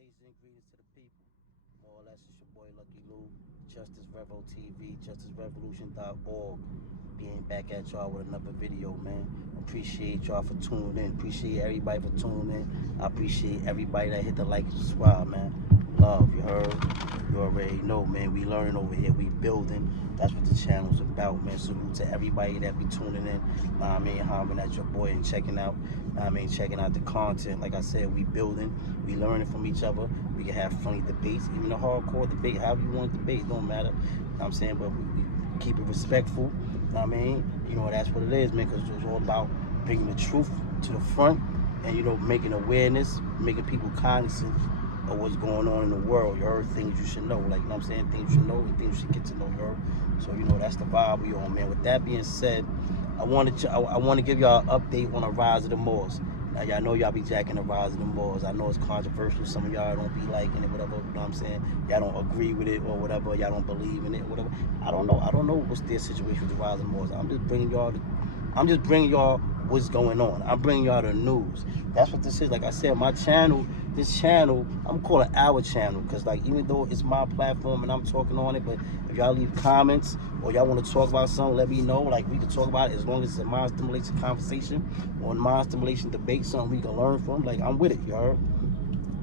Salutations and greetings to the people. More or less, it's your boy Lucky Lou, Justice Revo TV, JusticeRevolution.org. Being back at y'all with another video, man. Appreciate y'all for tuning in. Appreciate everybody for tuning in. I appreciate everybody that hit the like and subscribe, man. Love, you heard? You already know, man. We learning over here. We building. That's what the channel's about, man. Salute to everybody that be tuning in. I mean, hollering at your boy and checking out. Checking out the content. Like I said, we building. We learning from each other. We can have funny debates, even a hardcore debate. However you want to debate, it don't matter. You know what I'm saying? But we keep it respectful. That's what it is, man, because it's all about bringing the truth to the front and, making awareness, making people cognizant of what's going on in the world. You heard things you should know, like, things you should know and things you should get to know, you heard? So, that's the vibe we on, man. With that being said, I want to give y'all an update on the rise of the Moors. Now, y'all know y'all be jacking the rise of the Moors. I know it's controversial. Some of y'all don't be liking it, whatever, you know what I'm saying? Y'all don't agree with it or whatever. Y'all don't believe in it, whatever. I don't know what's their situation with the rise of the Moors. I'm just bringing y'all what's going on. I'm bringing y'all the news. That's what this is. Like I said, this channel, I'm calling our channel because, like, even though it's my platform and I'm talking on it, but if y'all leave comments or y'all want to talk about something, let me know. Like, we can talk about it as long as it's a mind stimulation conversation or mind stimulation debate, something we can learn from. Like, I'm with it, you heard?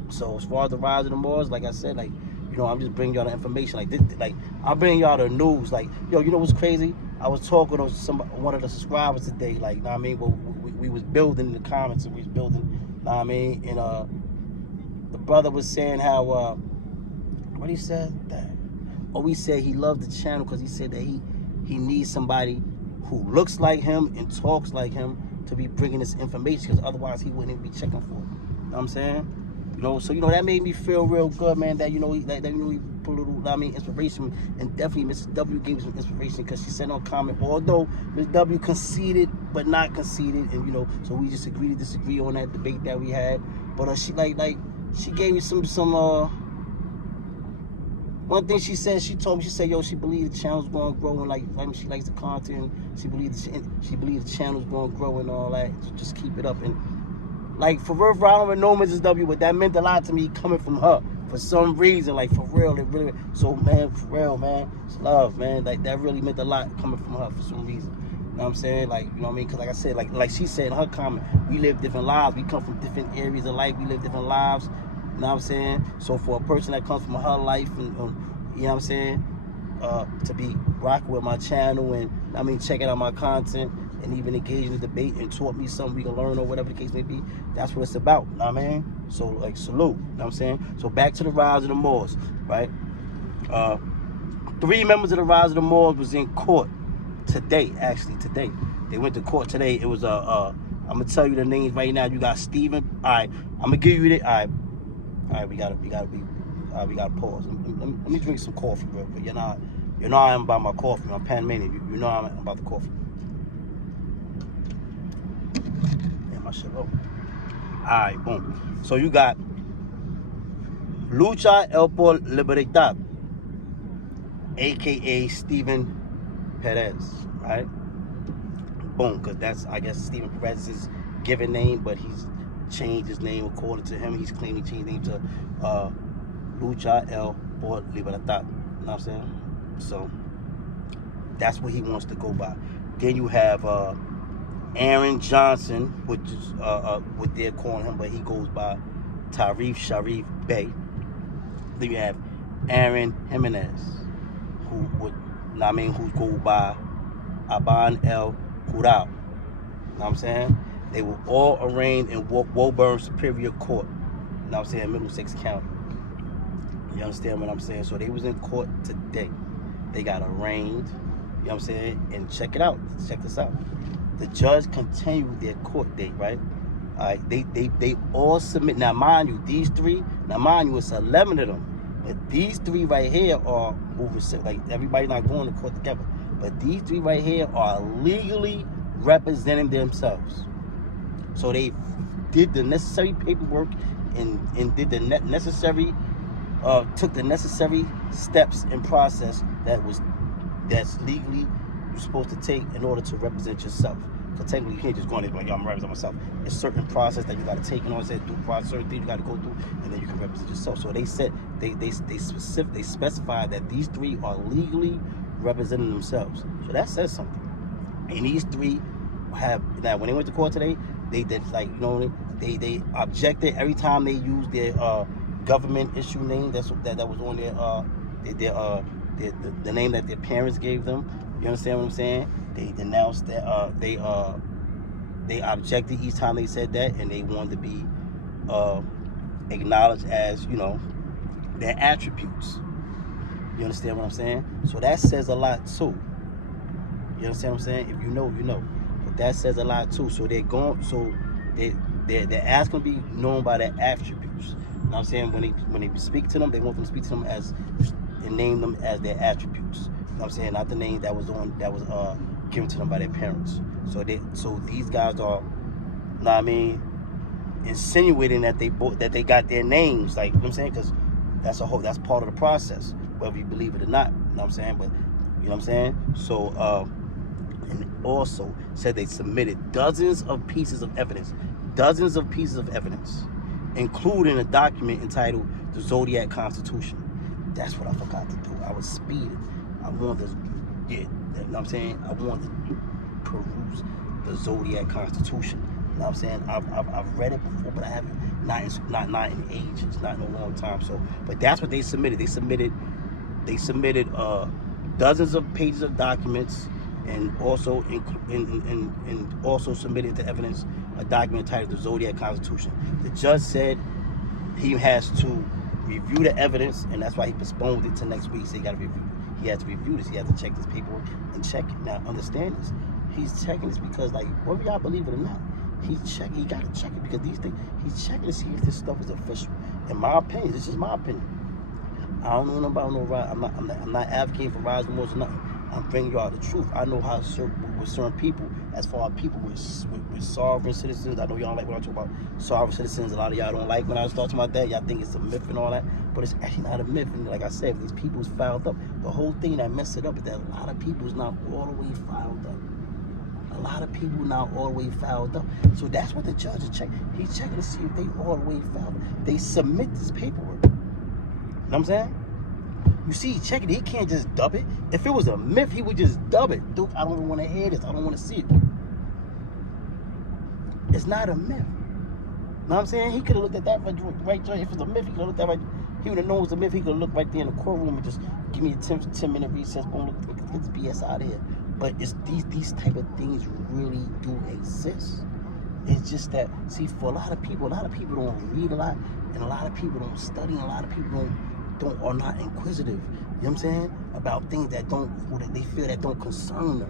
So as far as the rise of the Moors, like I said, like, I'm just bringing y'all the information. Like I'm bringing y'all the news. Like, you know what's crazy? I was talking to one of the subscribers today. Like, we was building in the comments and we was building. And the brother was saying how what he said that. Oh, he said he loved the channel because he said that he needs somebody who looks like him and talks like him to be bringing this information, because otherwise he wouldn't even be checking for it. You know what I'm saying? So that made me feel real good, man. That he put a little, inspiration, and definitely Mrs. W gave me some inspiration because she said on comment, although Miss W conceded but not conceded, and so we just agree to disagree on that debate that we had. But she she gave me some one thing she said. She told me, she said, yo, she believed the channel's going to grow, and like she likes the content. She believed the channel's going to grow and all that. So just keep it up. And like, for real, I don't even know Mrs. W, but that meant a lot to me coming from her for some reason. Like, for real, it really. So, man, for real, man, it's love, man. Like, that really meant a lot coming from her for some reason. You know what I'm saying? Like, you know what I mean? Because, like I said, like she said in her comment, we live different lives. We come from different areas of life. We live different lives. You know what I'm saying? So, for a person that comes from her life, and you know what I'm saying, to be rocking with my channel and, checking out my content, and even engaging in the debate and taught me something we can learn or whatever the case may be, that's what it's about, you know what I mean? So, like, salute, you know what I'm saying? So, back to the rise of the Moors, right? 3 members of the rise of the Moors was in court today, today. They went to court today. It was, I'm going to tell you the names right now. You got Stephen. All right, I'm going to give you the, all right, we got to pause. Let me drink some coffee real quick. You know I am about my coffee, my Panamanian. You know I'm about the coffee. My shit low. Alright, boom. So you got Lucha El por Libertad, aka Stephen Perez, right? Boom, because that's, I guess, Stephen Perez's given name, but he's changed his name according to him. He's claiming he changed his name to Lucha El por Libertad. You know what I'm saying? So that's what he wants to go by. Then you have Aaron Johnson, which is what they're calling him, but he goes by Tarif Sharif Bey. Then you have Aaron Jimenez, who goes by Aban El Curao. You know what I'm saying? They were all arraigned in Woburn Superior Court. You know what I'm saying? Middlesex County. You understand what I'm saying? So they was in court today. They got arraigned. You know what I'm saying? And check it out. Check this out. The judge continued their court date, right? All right, they all submit. Now, mind you, these 3, it's 11 of them. But these 3 right here are moving, like, everybody not going to court together. But these 3 right here are legally representing themselves. So they did the necessary paperwork and did the necessary, took the necessary steps and process that's legally you're supposed to take in order to represent yourself. Because technically you can't just go in there and be like, yo, I'm representing myself. It's certain process that you got to take, and all that due process, certain things you got to go through, and then you can represent yourself. So they said they specified that these 3 are legally representing themselves. So that says something. And these 3 have, now when they went to court today, they did, like, you know, they objected every time they used their government issue name that was on the name that their parents gave them. You understand what I'm saying? They denounced that they objected each time they said that, and they wanted to be acknowledged as, you know, their attributes. You understand what I'm saying? So that says a lot too. You understand what I'm saying? If you know, you know. But that says a lot too. So they're going. So they're asking to be known by their attributes. You know what I'm saying? When they speak to them, they want them to speak to them as and name them as their attributes. You know what I'm saying? Not the name that was given to them by their parents. So these guys are, you know what I mean, insinuating that they got their names, like, you know what I'm saying? Because that's part of the process, whether you believe it or not. You know what I'm saying? But you know what I'm saying? So and also said they submitted dozens of pieces of evidence, including a document entitled the Zodiac Constitution. That's what I forgot to do. I was speeding. I wanted to, you know what I'm saying? I wanted to peruse the Zodiac Constitution. You know what I'm saying? I've read it before, but I haven't, not in ages, not in a long time. So, but that's what they submitted. They submitted dozens of pages of documents, and also also submitted to evidence a document titled the Zodiac Constitution. The judge said he has to review the evidence, and that's why he postponed it to next week. So he got to review. He has to review this. He has to check this paperwork and check it. Now, understand this. He's checking this because, like, whether y'all believe it or not, he's checking. He got to check it because these things. He's checking to see if this stuff is official. In my opinion, this is my opinion. I don't know nothing about no rise. I'm not advocating for rise remorse or nothing. I'm bringing y'all the truth. I know how with certain people, as far as people with sovereign citizens. I know y'all don't like when I talk about sovereign citizens. A lot of y'all don't like when I start talking about that. Y'all think it's a myth and all that, but it's actually not a myth. And like I said, these people's filed up. The whole thing that messed it up is that a lot of people's not all the way filed up. A lot of people not all the way filed up. So that's what the judge is checking. He's checking to see if they all the way filed up. They submit this paperwork. You know what I'm saying? You see, he checking it. He can't just dub it. If it was a myth, he would just dub it. Dude, I don't want to hear this. I don't want to see it. It's not a myth. You know what I'm saying? He could have looked at that right there. If it's a myth, he could have looked at right. He would have known it was a myth. He could have looked right there in the courtroom and just give me a 10-minute recess. Boom, look, get this BS out of here. But it's these type of things really do exist. It's just that, see, for a lot of people don't read a lot, and a lot of people don't study, and a lot of people are not inquisitive. You know what I'm saying? About things that they feel that don't concern them.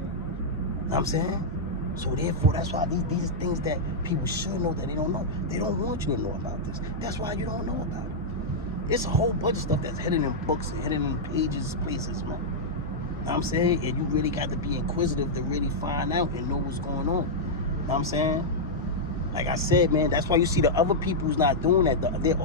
You know what I'm saying? So therefore, that's why these are things that people should know that they don't know. They don't want you to know about this. That's why you don't know about it. It's a whole bunch of stuff that's hidden in books and hidden in pages, places, man. You know what I'm saying? And you really got to be inquisitive to really find out and know what's going on. You know what I'm saying? Like I said, man, that's why you see the other people who's not doing that.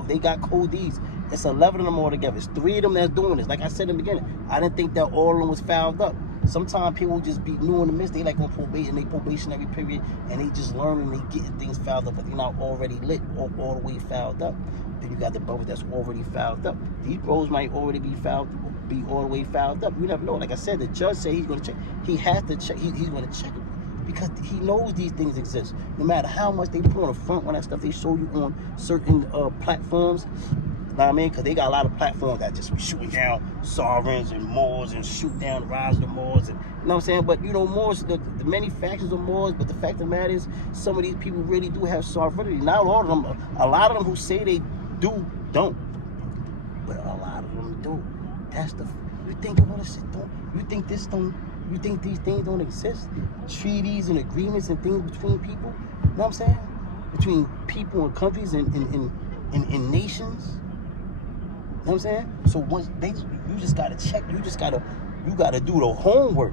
They got codees. It's 11 of them all together. It's 3 of them that's doing this. Like I said in the beginning, I didn't think that all of them was fouled up. Sometimes people just be new in the midst. They like on probation, they probationary period, and they just learning, they getting things fouled up, but they're not already lit or all the way fouled up. Then you got the brothers that's already fouled up. These bros might already be all the way fouled up. You never know. Like I said, the judge said he's going to check. He has to check. He's going to check it because he knows these things exist. No matter how much they put on the front when that stuff they show you on certain platforms. You know what I mean? Because they got a lot of platforms that just be shooting down sovereigns and Moors and shoot down the rise of the Moors. And, you know what I'm saying? But, you know, Moors, the many factions of Moors, but the fact of the matter is some of these people really do have sovereignty. Not all of them. A lot of them who say they do, don't. But a lot of them do. That's the... You think all this shit don't... You think this don't... You think these things don't exist? Treaties and agreements and things between people? You know what I'm saying? Between people and countries and nations? You know what I'm saying? So once you just gotta check. You gotta do the homework.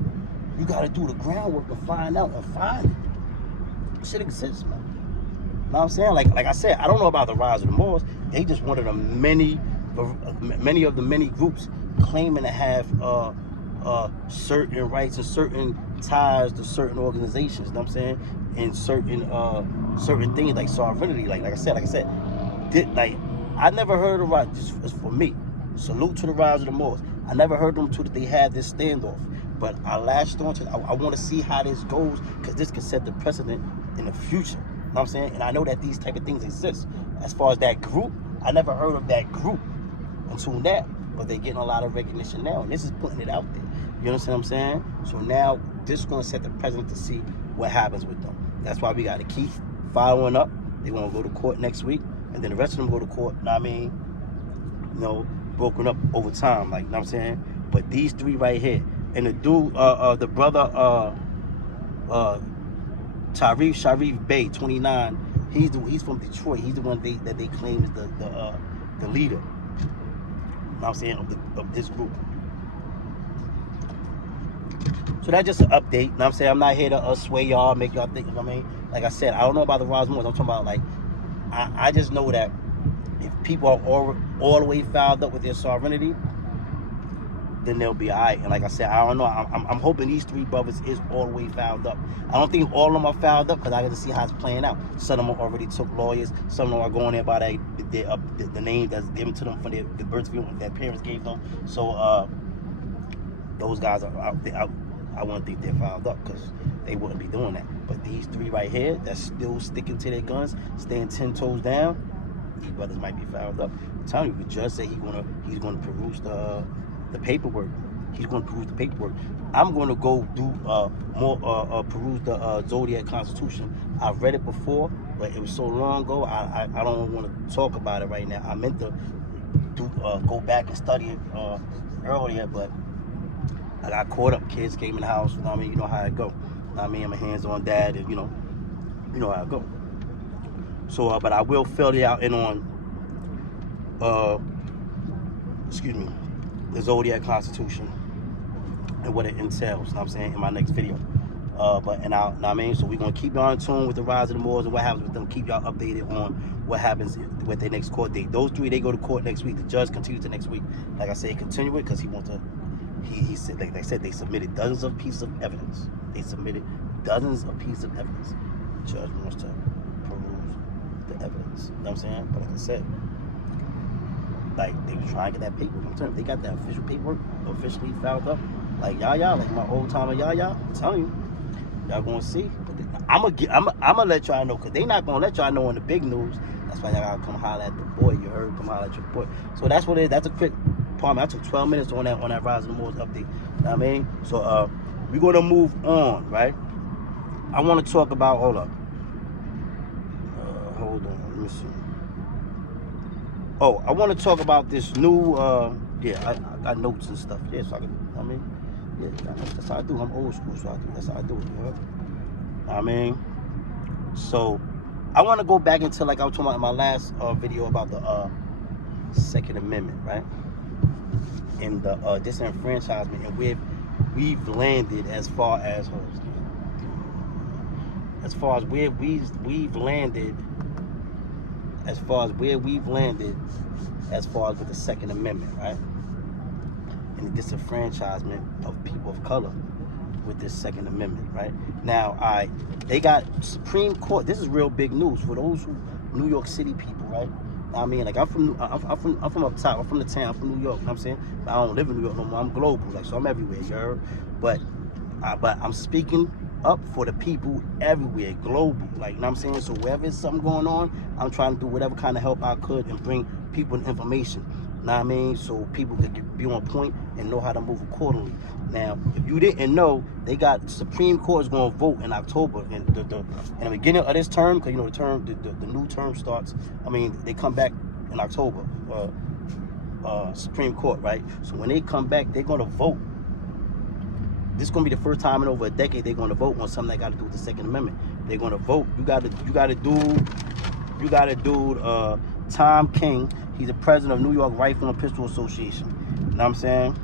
You gotta do the groundwork and find out and find it. Shit exists, man. You know what I'm saying? Like I said, I don't know about the rise of the Moors. They just one of the many of the many groups claiming to have certain rights and certain ties to certain organizations. You know what I'm saying? in certain things like sovereignty. Like I said, I never heard of just for me. Salute to the Rise of the Moors. I never heard them too that they had this standoff, but I latched on to it. I want to see how this goes, because this can set the precedent in the future. You know what I'm saying? And I know that these type of things exist. As far as that group, I never heard of that group until now, but they're getting a lot of recognition now, and this is putting it out there. You understand what I'm saying? So now this is going to set the precedent to see what happens with them. That's why we got to keep following up. They're going to go to court next week, and then the rest of them go to court. You know what I mean? You know, broken up over time, like, you know what I'm saying? But these three right here, and the dude, the brother, Sharif Bey, 29, he's from Detroit. He's the one that they claim is the leader, you know what I'm saying, of this group. So that's just an update, you know what I'm saying? I'm not here to sway y'all, make y'all think, you know what I mean? Like I said, I don't know about the Rise Moors. I'm talking about, like, I just know that if people are all the way fouled up with their sovereignty, then they'll be all right. And like I said, I don't know. I'm hoping these three brothers is all the way fouled up. I don't think all of them are fouled up, because I got to see how it's playing out. Some of them already took lawyers. Some of them are going there by the name that's given to them from the birth certificate their parents gave them. So those guys I wouldn't think they're fouled up, because they wouldn't be doing that. But these three right here that's still sticking to their guns, staying 10 toes down, these brothers might be fouled up. I'm telling you, the judge said he's gonna peruse the paperwork. He's gonna peruse the paperwork. I'm gonna go do peruse the Zodiac Constitution. I've read it before, but it was so long ago. I don't want to talk about it right now. I meant to go back and study it earlier, but I got caught up. Kids came in the house. You know what I mean? You know how it go. You know what I mean? I'm a hands-on dad, and you know how it go. So, but I will fill you out in on, the Zodiac Constitution and what it entails. You know what I'm saying, in my next video. Know what I mean? So we're gonna keep y'all in tune with the Rise of the Moors and what happens with them. Keep y'all updated on what happens with their next court date. Those three, they go to court next week. The judge continues to next week. Like I said, continue it because he wants to. He said, like they said, they submitted dozens of pieces of evidence. The judge wants to peruse the evidence. You know what I'm saying? But like I said, like, they were trying to get that paperwork. I'm telling you, they got that official paperwork officially filed up. Like Yaya, like my old timer Yaya. I'm telling you, y'all gonna see. But I'm gonna let y'all know, because they not gonna let y'all know in the big news. That's why y'all gotta come holler at the boy. You heard? Come holler at your boy. So that's what it is. That's a quick. I took 12 minutes on that Rise of the Moors update. You know what I mean? So we're gonna move on, right? I want to talk about. Hold up. Hold on. Let me see. Oh, I want to talk about this new. I got notes and stuff. Yeah, so that's how I do. I'm old school, so that's how I do it. You know what I mean? So I want to go back into, like I was talking about in my last video about the Second Amendment, right? And the disenfranchisement, and we've landed as far as where we've landed with the Second Amendment, right? And the disenfranchisement of people of color with this Second Amendment, right? Now, they got Supreme Court. This is real big news for those New York City people, right? I mean, like, I'm from up top. I'm from the town. I'm from New York. You know what I'm saying? But I don't live in New York no more. I'm global, like, so I'm everywhere. You heard? But I'm speaking up for the people everywhere, global. Like, you know what I'm saying? So wherever there's something going on, I'm trying to do whatever kind of help I could and bring people information. You know what I mean? So people could be on point and know how to move accordingly. Now, if you didn't know, they got Supreme Court is going to vote in October, in the beginning of this term, because the new term starts. I mean, they come back in October. Supreme Court, right? So when they come back, they're going to vote. This is going to be the first time in over a decade they're going to vote on something that got to do with the Second Amendment. They're going to vote. You got a dude, Tom King. He's the president of New York Rifle and Pistol Association. You know what I'm saying?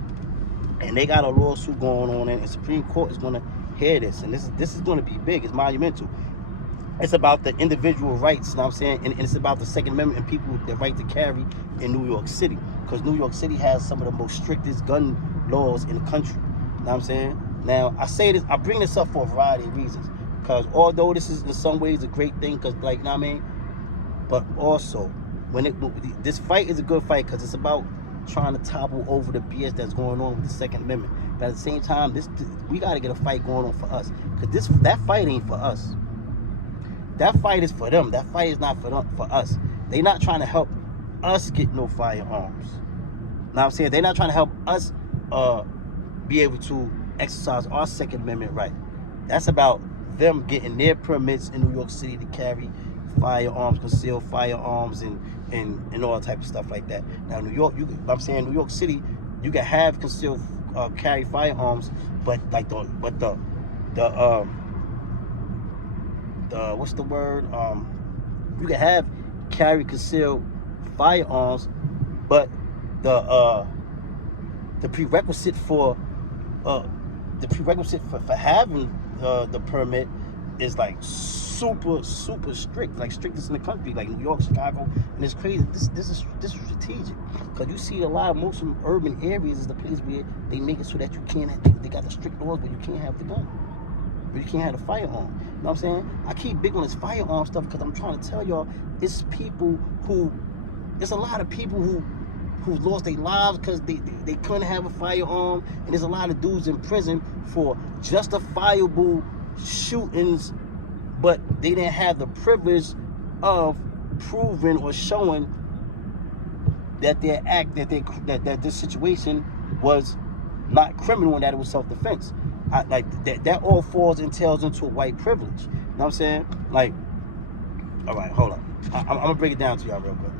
And they got a lawsuit going on, and the Supreme Court is going to hear this. And this is going to be big. It's monumental. It's about the individual rights, you know what I'm saying? And it's about the Second Amendment and people, their right to carry in New York City. Because New York City has some of the most strictest gun laws in the country. You know what I'm saying? Now, I bring this up for a variety of reasons. Because although this is in some ways a great thing, because like, you know what I mean? But also, this fight is a good fight because it's about trying to topple over the BS that's going on with the Second Amendment. But at the same time, we got to get a fight going on for us. Because that fight ain't for us. That fight is for them. That fight is not for us. They not trying to help us get no firearms. Know what I'm saying? They're not trying to help us be able to exercise our Second Amendment right. That's about them getting their permits in New York City to carry firearms, concealed firearms, and all type of stuff like that. Now, New York, New York City, you can have concealed carry firearms, but like the what's the word? You can have carry concealed firearms, but the prerequisite for having the permit is like super strict, like strictest in the country, like New York, Chicago, and it's crazy. This is strategic because you see most of urban areas is the place where they make it so that you can't. They got the strict laws, but you can't have the gun. You can't have the firearm. You know what I'm saying? I keep big on this firearm stuff because I'm trying to tell y'all it's a lot of people who lost their lives because they couldn't have a firearm, and there's a lot of dudes in prison for justifiable shootings, but they didn't have the privilege of proving or showing that that this situation was not criminal and that it was self-defense. Like that all falls and tails into a white privilege. You know what I'm saying? Like, all right, hold on. I'm gonna break it down to y'all real quick.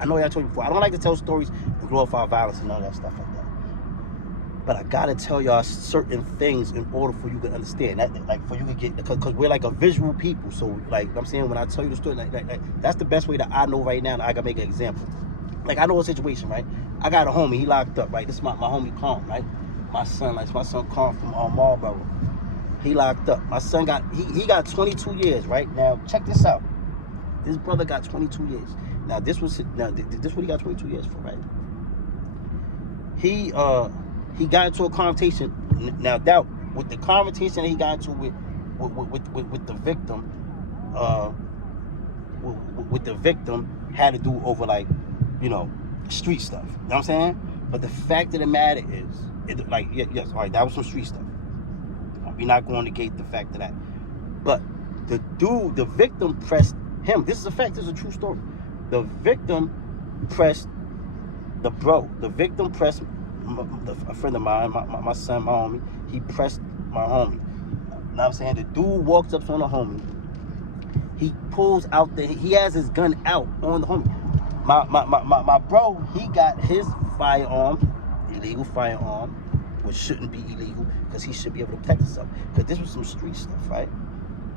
I know y'all told you before, I don't like to tell stories and glorify violence and all that stuff like that. But I gotta tell y'all certain things in order for you to understand that, like, for you to get, because we're like a visual people. So, like, I'm saying, when I tell you the story, like that's the best way that I know right now that I can make an example. Like, I know a situation, right? I got a homie, he locked up, right? This is my homie Calm, right? My son Calm from Marlboro. He locked up. My son he got 22 years, right? Now, check this out. This brother got 22 years. Now, this what he got 22 years for, right? He got into a confrontation. Now, doubt with the confrontation that he got into with the victim, with the victim had to do over, like, you know, street stuff. You know what I'm saying? But the fact of the matter is, yes, all right, that was some street stuff. We're not going to negate the fact of that. But the victim pressed him. This is a fact. This is a true story. The victim pressed a friend of mine, my son, my homie. He pressed my homie. You know what I'm saying? The dude walks up on the homie. He pulls out he has his gun out on the homie. My bro, he got his firearm, illegal firearm, which shouldn't be illegal because he should be able to protect himself. Because this was some street stuff, right?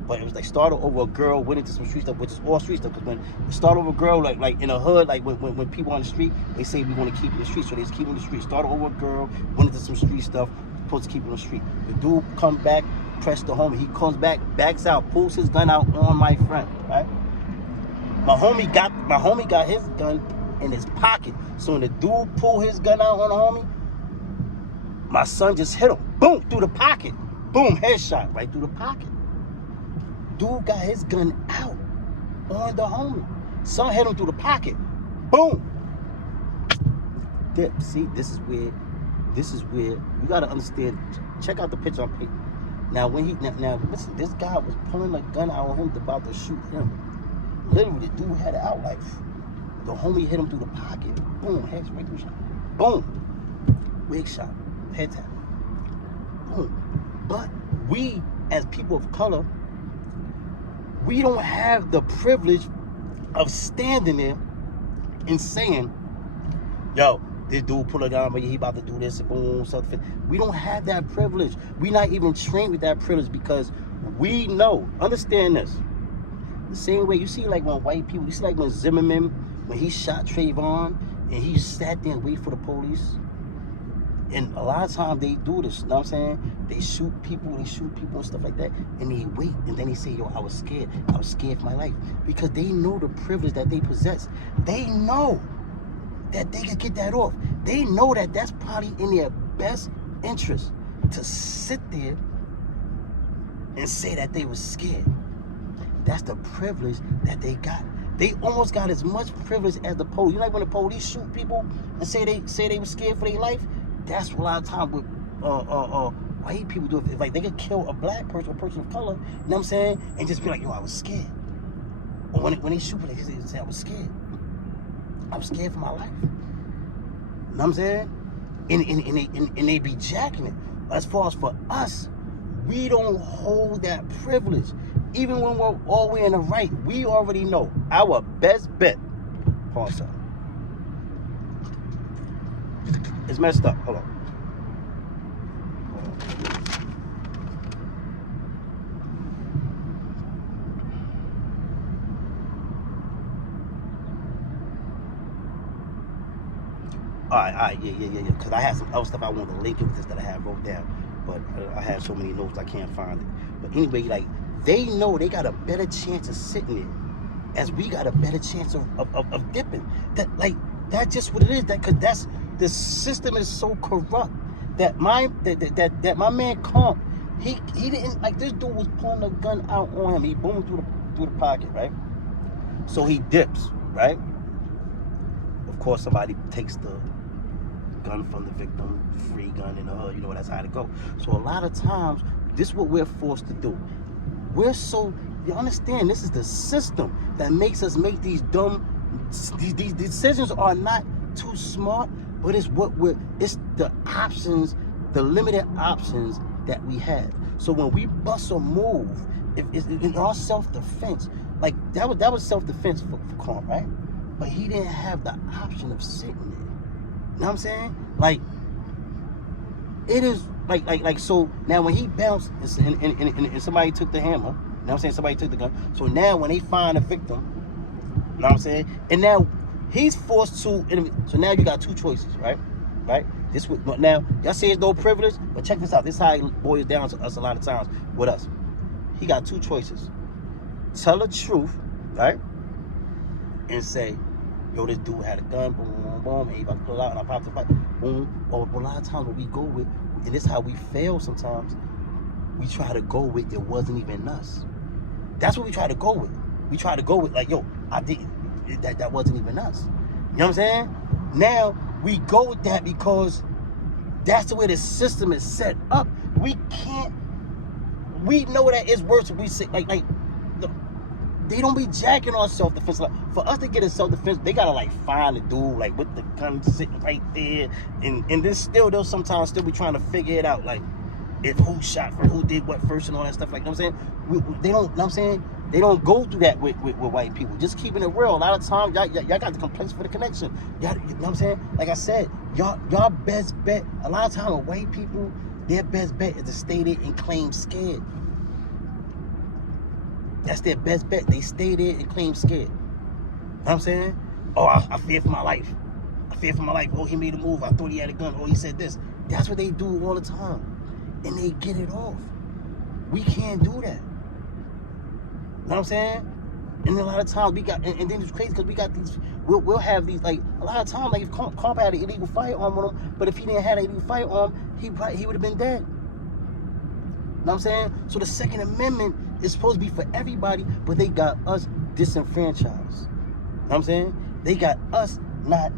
But it was like started over a girl, went into some street stuff, which is all street stuff. Because when it started over a girl, like in a hood, like when people on the street, they say we want to keep in the street, so they just keep in the street. Started over a girl, went into some street stuff, supposed to keep in the street. The dude come back, press the homie. He comes back, backs out, pulls his gun out on my friend, right? My homie got his gun in his pocket. So when the dude pulled his gun out on the homie, my son just hit him. Boom, through the pocket. Boom, headshot right through the pocket. Dude got his gun out on the homie. Son hit him through the pocket. Boom. Dip. See, this is where you gotta understand. Check out the picture on paper. Now now listen, this guy was pulling a gun out on him about to shoot him. Literally, the dude had it out like the homie hit him through the pocket. Boom, head right through shot. Boom. Wig shot. Head tap. Boom. But we, as people of color, we don't have the privilege of standing there and saying, yo, this dude pull a gun on me, he about to do this, and boom, something. We don't have that privilege. We're not even trained with that privilege because we know. Understand this. The same way you see, like, when white people, you see, like, when Zimmerman, when he shot Trayvon, and he sat there and wait for the police. And a lot of times they do this, you know what I'm saying? They shoot people and stuff like that, and they wait, and then they say, yo, I was scared for my life. Because they know the privilege that they possess. They know that they can get that off. They know that that's probably in their best interest to sit there and say that they were scared. That's the privilege that they got. They almost got as much privilege as the police. You know, like when the police shoot people and say they were scared for their life. That's a lot of time with white people do. If like they could kill a black person or a person of color, you know what I'm saying, and just be like, yo, I was scared. Or when they shoot people, they say I was scared. I was scared for my life. You know what I'm saying? And they be jacking it. As far as for us, we don't hold that privilege. Even when we're all way in the right, we already know our best bet. Hold on, sir. It's messed up. Hold on. All right, yeah. Because I had some other stuff I wanted to link with this that I had wrote down, but I had so many notes I can't find it. But anyway, like, they know they got a better chance of sitting there, as we got a better chance of dipping. That's just what it is. Because the system is so corrupt that my man Comp, he didn't, like, this dude was pulling a gun out on him. He boomed through the pocket, right? So he dips, right? Of course, somebody takes the gun from the victim, free gun in the hood. You know, that's how it go. So a lot of times, this is what we're forced to do. You understand, this is the system that makes us make these these decisions are not too smart, but it's the options, the limited options that we have. So when we bust a move, if it's in our self-defense, like that was self-defense for Comp, right? But he didn't have the option of sitting there. You know what I'm saying? Like, it is like so now when he bounced and somebody took the hammer, you know what I'm saying? Somebody took the gun. So now when they find a victim, you know what I'm saying? And now he's forced to, so now you got two choices, right? Right? Now, y'all say it's no privilege, but check this out. This is how it boils down to us a lot of times with us. He got two choices. Tell the truth, right? And say, yo, this dude had a gun, boom, boom, boom, and he about to pull out, and I popped the fight, boom. Or a lot of times what we go with, and this is how we fail sometimes, we try to go with it wasn't even us. That's what we try to go with. We try to go with, like, yo, I didn't, that wasn't even us. You know what I'm saying? Now, we go with that because that's the way the system is set up. We know that it's worse if we say, they don't be jacking on self-defense. Like, for us to get a self-defense, they gotta like find the dude like with the gun sitting right there, and then they'll sometimes still be trying to figure it out, like if who shot first, who did what first, and all that stuff. Like, you know what I'm saying? They don't, you know what I'm saying? They don't go through that with white people. Just keeping it real. A lot of times, y'all got the complaints for the connection. Y'all, you know what I'm saying? Like I said, y'all best bet. A lot of times with white people, their best bet is to stay there and claim scared. That's their best bet. They stay there and claim scared. You know what I'm saying? Oh, I fear for my life. I fear for my life. Oh, he made a move. I thought he had a gun. Oh, he said this. That's what they do all the time. And they get it off. We can't do that. You know what I'm saying? And a lot of times we got, and then it's crazy because we got these, we'll have these, like, a lot of times, like if Comp had an illegal firearm on him, but if he didn't have an illegal firearm, he would have been dead. You know what I'm saying? So the Second Amendment is supposed to be for everybody, but they got us disenfranchised. You know what I'm saying? They got us not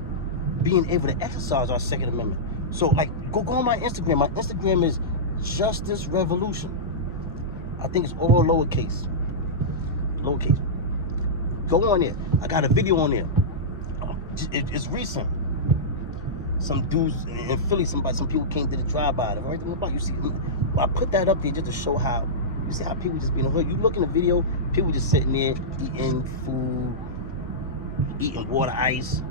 being able to exercise our Second Amendment. So, like, go on my Instagram. My Instagram is Justice Revolution. I think it's all lowercase. Lowercase. Go on there. I got a video on there. It's recent. Some dudes in Philly, some people came to the drive-by. Right in the block. You see, I put that up there just to show how, you see how people just be in the hood. You look in the video, people just sitting there eating food, eating water ice.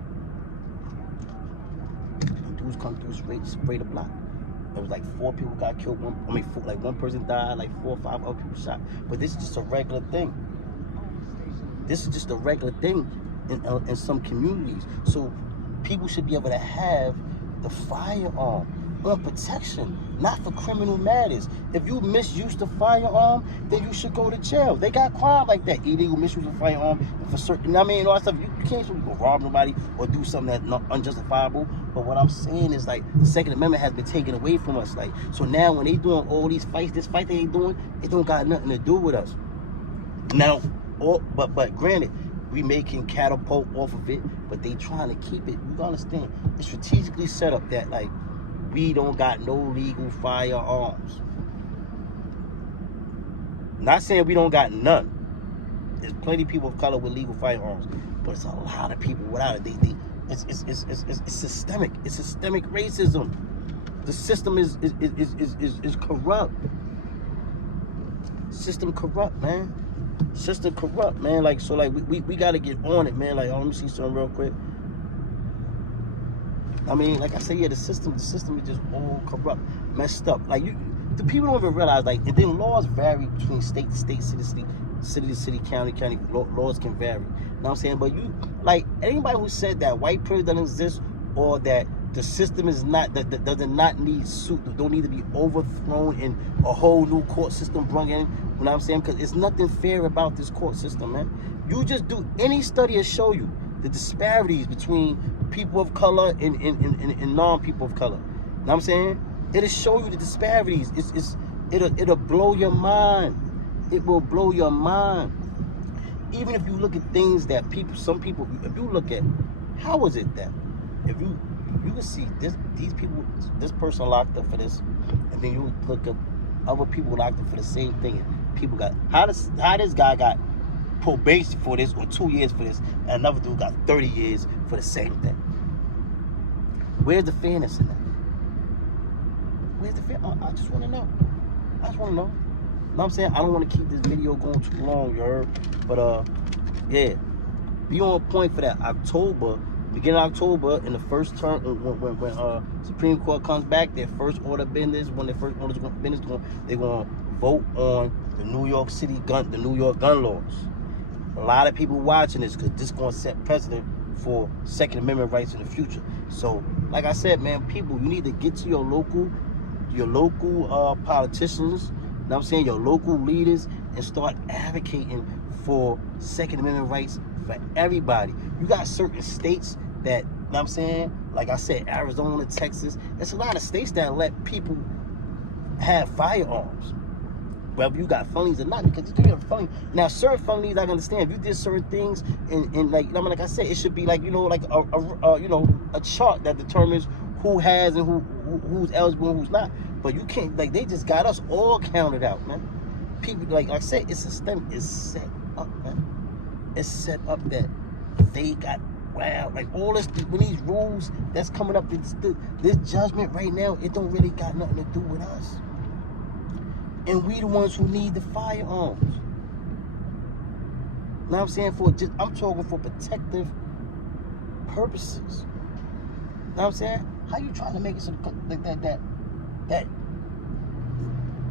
And dudes come through, spray the block. There was like 4 people got killed. One person died, like 4 or 5 other people shot. But this is just a regular thing. This is just a regular thing in some communities. So people should be able to have the firearm. on protection, not for criminal matters. If you misuse the firearm, then you should go to jail. They got crime like that, illegal misuse of firearm for certain. I mean, all that stuff. You can't just go rob nobody or do something that's not unjustifiable. But what I'm saying is, like, the Second Amendment has been taken away from us. Like, so now when they doing all these fights, this fight they ain't doing, it don't got nothing to do with us. Now, but granted, we making catapult off of it, but they trying to keep it. You gotta understand, it's strategically set up that, like, we don't got no legal firearms. Not saying we don't got none. There's plenty of people of color with legal firearms, but it's a lot of people without it. It's systemic. It's systemic racism. The system is corrupt. System corrupt, man. System corrupt, man. Like, so, like, we gotta get on it, man. Like, let me see something real quick. I mean, like I said, yeah, the system is just all corrupt, messed up. Like, the people don't even realize, like, and then laws vary between state to state, city to city, county to county. Laws can vary. You know what I'm saying? But you, like, anybody who said that white privilege doesn't exist, or that the system is not, that does not need don't need to be overthrown and a whole new court system brought in. You know what I'm saying? Because it's nothing fair about this court system, man. You just do any study to show you the disparities between people of color and non-people of color. You know what I'm saying? It'll show you the disparities. It'll blow your mind. It will blow your mind. Even if you look at things that some people, if you look at, how is it that if you can see these people, this person locked up for this, and then you look at other people locked up for the same thing. People got, how this guy got probation for this, or 2 years for this, and another dude got 30 years for the same thing. Where's the fairness in that? Where's the fairness? I just want to know. I just want to know. You know what I'm saying? I don't want to keep this video going too long, you heard? But, yeah. Be on point for that October, beginning of October, in the first term, when Supreme Court comes back, their first order of business, when their first order of business, they're going to vote on the New York gun laws. A lot of people watching this, because this is going to set precedent for Second Amendment rights in the future. So, like I said, man, people, you need to get to your local politicians, you know what I'm saying, your local leaders, and start advocating for Second Amendment rights for everybody. You got certain states that, you know what I'm saying, like I said, Arizona, Texas, there's a lot of states that let people have firearms, whether you got felonies or not, because you have felonies. Now, certain felonies, I can understand. If you did certain things, and like, I mean, like I said, it should be like, like a chart that determines who has and who's eligible and who's not. But you can't, like, they just got us all counted out, man. People, like I said, it's system is set up, man. It's set up that they got, wow, like all this, when these rules that's coming up, this judgment right now, it don't really got nothing to do with us. And we the ones who need the firearms. You know what I'm saying? I'm talking for protective purposes. You know what I'm saying? How you trying to make it so like that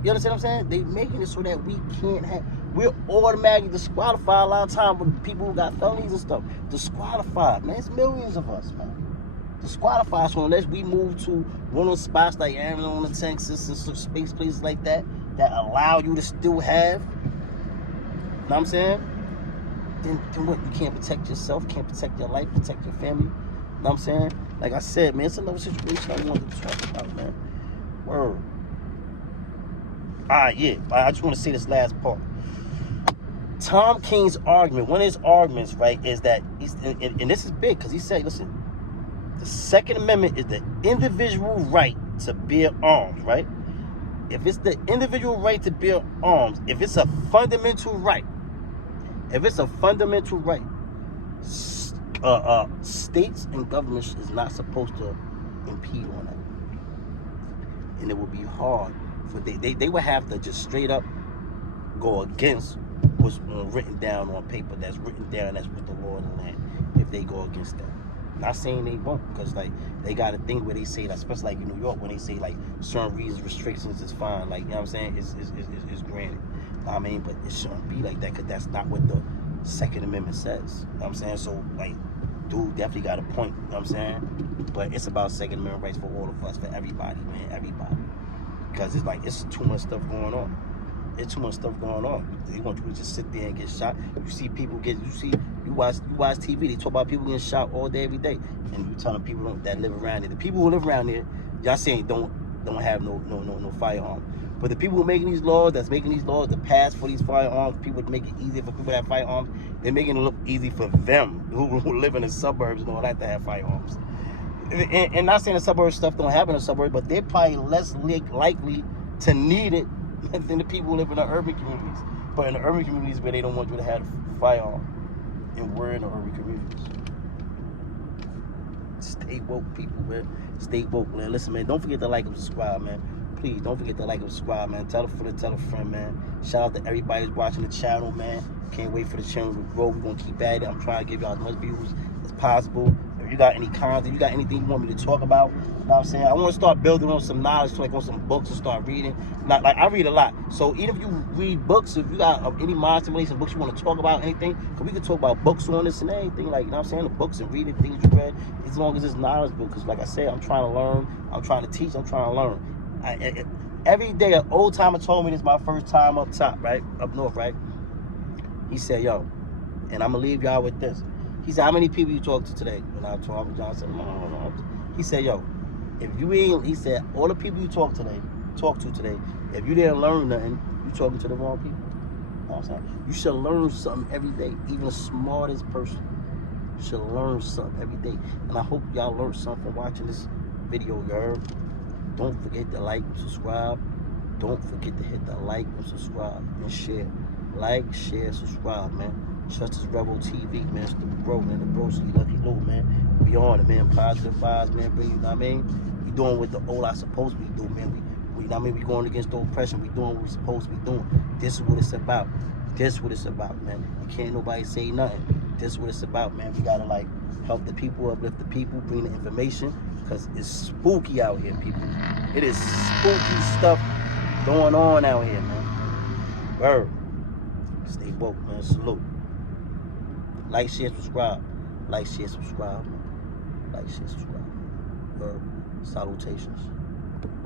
you understand what I'm saying? They making it so that we can't have, we're automatically disqualified a lot of time with people who got felonies and stuff. Disqualified, man. It's millions of us, man. Disqualified. So unless we move to one of those spots like Arizona, Texas, and some space places like that allow you to still have, you know what I'm saying? Then what? You can't protect yourself, can't protect your life, protect your family. You know what I'm saying? Like I said, man, it's another situation I wanted to talk about, man. Word. Yeah. I just want to say this last part. Tom King's argument, one of his arguments, right, is that, and this is big, because he said, listen, the Second Amendment is the individual right to bear arms, right? If it's the individual right to bear arms, if it's a fundamental right, states and governments is not supposed to impede on that. And it would be hard for they would have to just straight up go against what's written down on paper, that's written down, that's with the law in the land, if they go against that. Not saying they won't, because like they got a thing where they say that, especially like in New York, when they say like certain reasons, restrictions is fine, like, you know what I'm saying, is granted. I mean, but it shouldn't be like that, because that's not what the Second Amendment says. You know what I'm saying? So like, dude definitely got a point, you know what I'm saying? But it's about Second Amendment rights for all of us, for everybody, man, everybody. Because it's like, it's too much stuff going on. It's too much stuff going on. They want you to just sit there and get shot. You see people get, you watch TV, they talk about people getting shot all day, every day. And you telling people that live around there. The people who live around there, y'all saying don't have no firearm. But the people who are making these laws, to pass for these firearms, people to make it easier for people to have firearms, they're making it look easy for them who live in the suburbs and all that to have firearms. And not saying the suburbs stuff don't happen in the suburbs, but they're probably less likely to need it than the people who live in the urban communities. But in the urban communities where they don't want you to have a firearm, and we're in the urban communities. Stay woke, people, man. Stay woke, man. Listen, man, don't forget to like and subscribe, man. Please don't forget to like and subscribe, man. Tell a friend, tell a friend, man. Shout out to everybody who's watching the channel, man. Can't wait for the channel to grow. We're gonna keep at it. I'm trying to give y'all as much views as possible. If you got any content, you got anything you want me to talk about, you know what I'm saying? I want to start building on some knowledge, like on some books, and start reading. Like I read a lot. So even if you read books, if you got any mind stimulation books you want to talk about, anything, because we can talk about books on this and anything, like, you know what I'm saying? The books and reading things you read, as long as it's knowledgeable. Because like I said, I'm trying to learn, I'm trying to teach, I'm trying to learn. Every day, an old timer told me this is my first time up top, right? Up north, right? He said, yo, and I'm going to leave y'all with this. He said, how many people you talked to today? And I told him, John said, no. He said, yo, if you ain't, he said, all the people you talked to today, if you didn't learn nothing, you talking to the wrong people. You know what I'm saying? You should learn something every day. Even the smartest person should learn something every day. And I hope y'all learned something from watching this video, you heard? Don't forget to like and subscribe. Don't forget to hit the like and subscribe and share. Like, share, subscribe, man. Justice Rebel TV, man. It's the bro, man. The bro, Lucky Lou, man. We on it, man. Positive vibes, man. Bring, you know what I mean? We doing what the old I supposed to be doing, man. We you know what I mean? We going against the oppression. We doing what we supposed to be doing. This is what it's about. This is what it's about, man. You can't nobody say nothing. This is what it's about, man. We gotta, like, help the people, uplift the people, bring the information, because it's spooky out here, people. It is spooky stuff going on out here, man. Word. Stay woke, man. Salute. Like, share, subscribe. Like, share, subscribe, man. Like, share, subscribe. Word. Salutations.